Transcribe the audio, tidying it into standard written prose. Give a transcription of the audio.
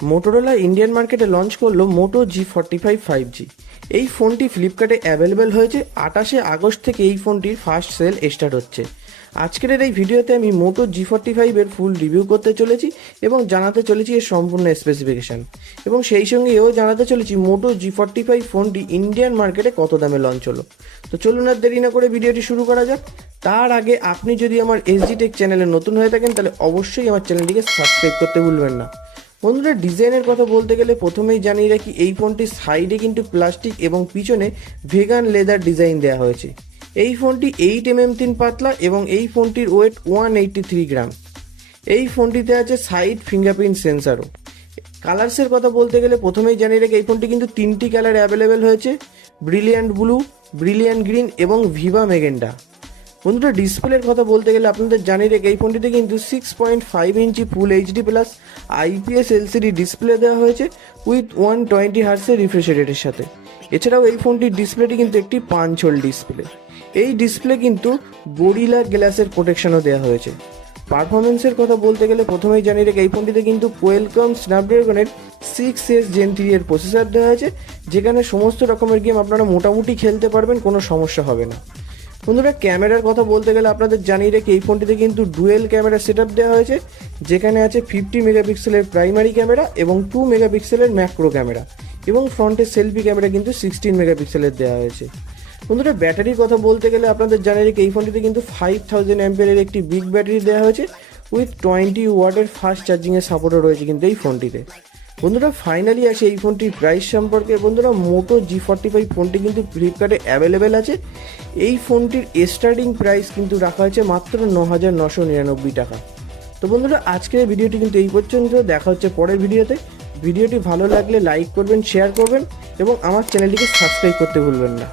Motorola Indian মার্কেটে launch করলো মোটো G45 5G। এই ফোনটি ফ্লিপকার্টে অ্যাভেলেবেল হয়েছে। 28শে আগস্ট থেকে এই ফোনটির ফার্স্ট সেল স্টার্ট হচ্ছে। আজকের এই ভিডিওতে আমি মোটো G45 এর ফুল রিভিউ করতে চলেছি এবং জানাতে চলেছি এর সম্পূর্ণ স্পেসিফিকেশান, এবং সেই সঙ্গে এও জানাতে চলেছি মোটো G45 ফোনটি ইন্ডিয়ান মার্কেটে কত দামে লঞ্চ হলো। তো চলুন আর দেরি না করে ভিডিওটি শুরু করা যাক। তার আগে আপনি যদি আমার SG Tech চ্যানেলে নতুন হয়ে থাকেন তাহলে অবশ্যই আমার চ্যানেলটিকে সাবস্ক্রাইব করতে ভুলবেন না। বন্ধুরা, ডিজাইনের কথা বলতে গেলে প্রথমেই জানিয়ে রাখি এই ফোনটির সাইডে কিন্তু প্লাস্টিক এবং পিছনে ভেগান লেদার ডিজাইন দেওয়া হয়েছে। এই ফোনটি 8mm তিন পাতলা এবং এই ফোনটির ওয়েট 183 গ্রাম। এই ফোনটিতে আছে সাইড ফিঙ্গারপ্রিন্ট সেন্সারও। কালার্সের কথা বলতে গেলে প্রথমেই জানিয়ে রাখি এই ফোনটি কিন্তু 3টি কালার অ্যাভেলেবেল হয়েছে: ব্রিলিয়ান্ট ব্লু, ব্রিলিয়ান্ট গ্রিন এবং ভিভা মেগেন্ডা। বন্ধুরা, ডিসপ্লের কথা বলতে গেলে আপনাদের জানিয়ে রেখে এই ফোনটিতে কিন্তু 6.5 ইঞ্চি ফুল HD plus IPS LCD display দেওয়া হয়েছে উইথ 120 হার্টসের রিফ্রেশ রেটের সাথে। এছাড়াও এই ফোনটির ডিসপ্লেটি কিন্তু একটি পাঞ্চ হোল ডিসপ্লে। এই ডিসপ্লে কিন্তু গরিলা গ্লাসের প্রোটেকশনও দেওয়া হয়েছে। পারফরমেন্সের কথা বলতে গেলে প্রথমেই জানিয়ে রেখে এই ফোনটিতে কিন্তু কোয়েলকম স্ন্যাপড্রাগনের 6S Gen 3 এর প্রসেসর দেওয়া হয়েছে, যেখানে সমস্ত রকমের গেম আপনারা মোটামুটি খেলতে পারবেন, কোনো সমস্যা হবে না। বন্ধুরা, ক্যামেরার কথা বলতে গেলে আপনাদের জানিয়ে রেখে এই ফোনটিতে কিন্তু ডুয়েল ক্যামেরা সেটআপ দেওয়া হয়েছে, যেখানে আছে 50 মেগাপিক্সেলের প্রাইমারি ক্যামেরা এবং 2 মেগাপিক্সেলের ম্যাক্রো ক্যামেরা, এবং ফ্রন্টের সেলফি ক্যামেরা কিন্তু 16 মেগাপিক্সেলের দেওয়া হয়েছে। বন্ধুরা, ব্যাটারির কথা বলতে গেলে আপনাদের জানিয়ে রেখে এই ফোনটিতে কিন্তু 5000 অ্যাম্পিয়ারের একটি বিগ ব্যাটারি দেওয়া হয়েছে উইথ 20 ওয়াটের ফাস্ট চার্জিংয়ের সাপোর্টও রয়েছে কিন্তু এই ফোনটিতে। বন্ধুরা, ফাইনালি আসে এই ফোনটির প্রাইস সম্পর্কে। বন্ধুরা, মোটো G45 ফোনটি কিন্তু ফ্লিপকার্টে অ্যাভেলেবেল আছে। এই ফোনটির স্টার্টিং প্রাইস কিন্তু রাখা হয়েছে মাত্র 9999 টাকা। তো বন্ধুরা, আজকের এই ভিডিওটি কিন্তু এই পর্যন্ত। দেখা হচ্ছে পরের ভিডিওতে। ভিডিওটি ভালো লাগলে লাইক করবেন, শেয়ার করবেন এবং আমার চ্যানেলটিকে সাবস্ক্রাইব করতে ভুলবেন না।